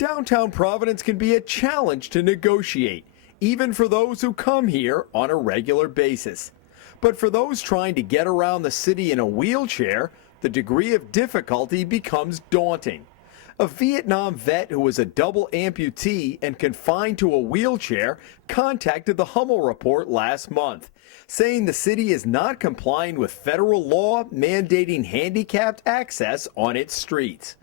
Downtown Providence can be a challenge to negotiate, even for those who come here on a regular basis. But for those trying to get around the city in a wheelchair, the degree of difficulty becomes daunting. A Vietnam vet who was a double amputee and confined to a wheelchair contacted the Hummel Report last month, saying the city is not complying with federal law mandating handicapped access on its streets.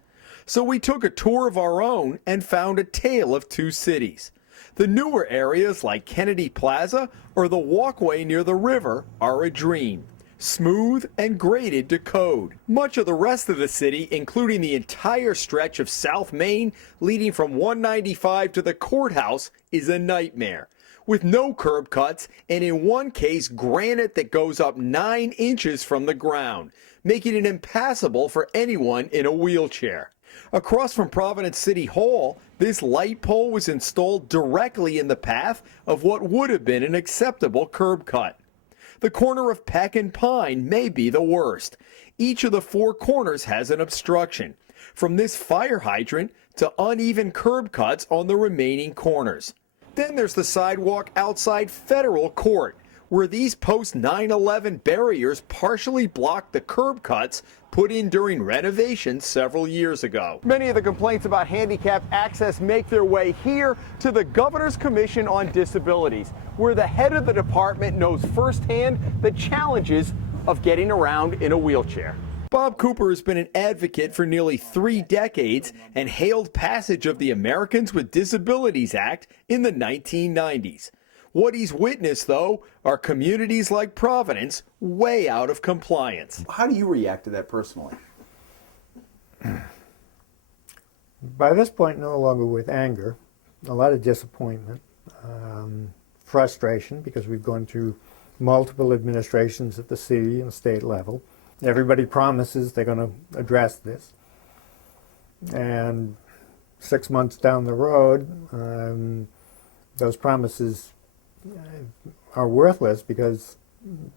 So we took a tour of our own and found a tale of two cities. The newer areas like Kennedy Plaza or the walkway near the river are a dream, smooth and graded to code. Much of the rest of the city, including the entire stretch of South Main leading from 195 to the courthouse, is a nightmare, with no curb cuts and in one case granite that goes up 9 inches from the ground, making it impassable for anyone in a wheelchair. Across from Providence City Hall, this light pole was installed directly in the path of what would have been an acceptable curb cut. The corner of Peck and Pine may be the worst. Each of the 4 corners has an obstruction, from this fire hydrant to uneven curb cuts on the remaining corners. Then there's the sidewalk outside Federal Court, where these post 9/11 barriers partially block the curb cuts put in during renovations several years ago. Many of the complaints about handicapped access make their way here to the Governor's Commission on Disabilities, where the head of the department knows firsthand the challenges of getting around in a wheelchair. Bob Cooper has been an advocate for nearly 3 decades and hailed passage of the Americans with Disabilities Act in the 1990s. What he's witnessed, though, are communities like Providence way out of compliance. How do you react to that personally? By this point, no longer with anger, a lot of disappointment, frustration, because we've gone through multiple administrations at the city and state level. Everybody promises they're going to address this. And 6 months down the road, those promises are worthless because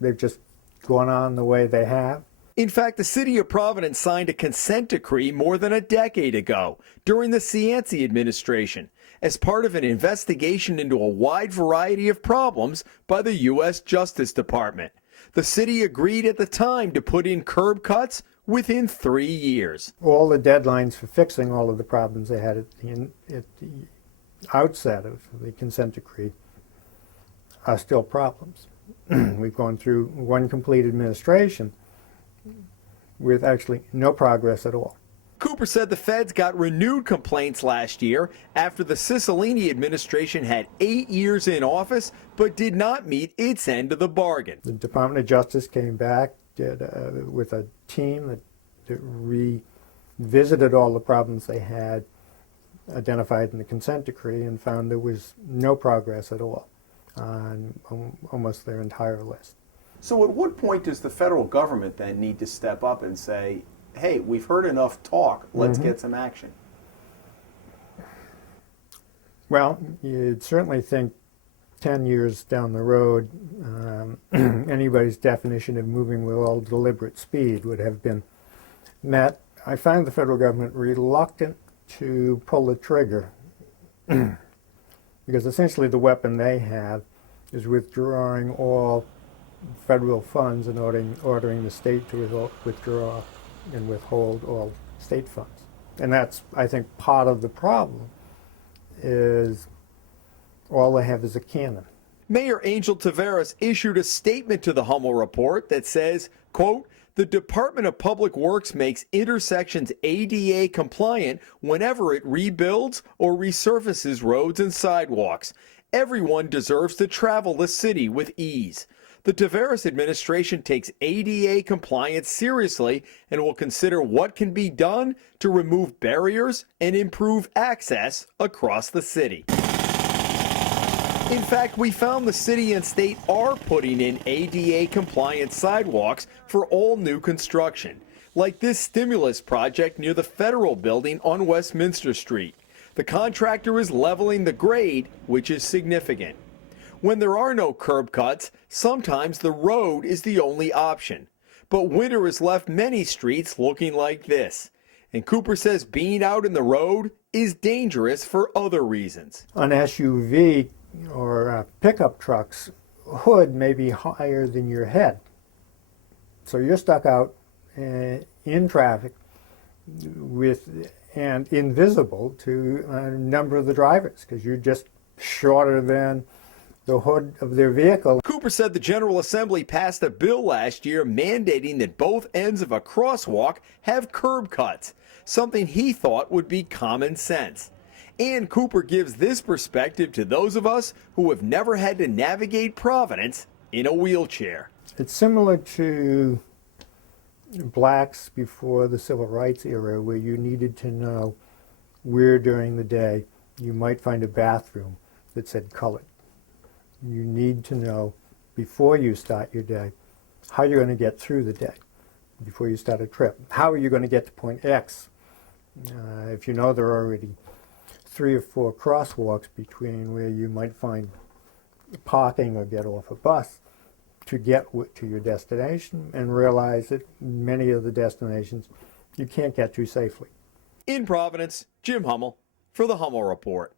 they've just gone on the way they have. In fact, the city of Providence signed a consent decree more than a decade ago during the Cianci administration as part of an investigation into a wide variety of problems by the U.S. Justice Department. The city agreed at the time to put in curb cuts within 3 years. All the deadlines for fixing all of the problems they had at the outset of the consent decree are still problems. We've gone through one complete administration with actually no progress at all. Cooper said the feds got renewed complaints last year after the Cicilline administration had 8 years in office but did not meet its end of the bargain. The Department of Justice came back with a team that revisited all the problems they had identified in the consent decree and found there was no progress at all on almost their entire list. So at what point does the federal government then need to step up and say, hey, we've heard enough talk, let's get some action? Well, you'd certainly think 10 years down the road, anybody's definition of moving with all deliberate speed would have been met. I find the federal government reluctant to pull the trigger because essentially the weapon they have is withdrawing all federal funds and ordering the state to withdraw and withhold all state funds. And that's, I think, part of the problem is all they have is a cannon. Mayor Angel Taveras issued a statement to the Hummel Report that says, quote, "The Department of Public Works makes intersections ADA compliant whenever it rebuilds or resurfaces roads and sidewalks. Everyone deserves to travel the city with ease. The Taveras administration takes ADA compliance seriously and will consider what can be done to remove barriers and improve access across the city." In fact, we found the city and state are putting in ADA-compliant sidewalks for all new construction, like this stimulus project near the Federal Building on Westminster Street. The contractor is leveling the grade, which is significant. When there are no curb cuts, sometimes the road is the only option. But winter has left many streets looking like this. And Cooper says being out in the road is dangerous for other reasons. An SUV or a pickup truck's hood may be higher than your head. So you're stuck out in traffic and invisible to a number of the drivers because you're just shorter than the hood of their vehicle. Cooper said the General Assembly passed a bill last year mandating that both ends of a crosswalk have curb cuts, something he thought would be common sense. And Cooper gives this perspective to those of us who have never had to navigate Providence in a wheelchair. It's similar to blacks before the civil rights era, where you needed to know where during the day you might find a bathroom that said colored. You need to know before you start your day how you're going to get through the day before you start a trip. How are you going to get to point X? If you know there are already 3 or 4 crosswalks between where you might find parking or get off a bus to get to your destination, and realize that many of the destinations you can't get to safely. In Providence, Jim Hummel for the Hummel Report.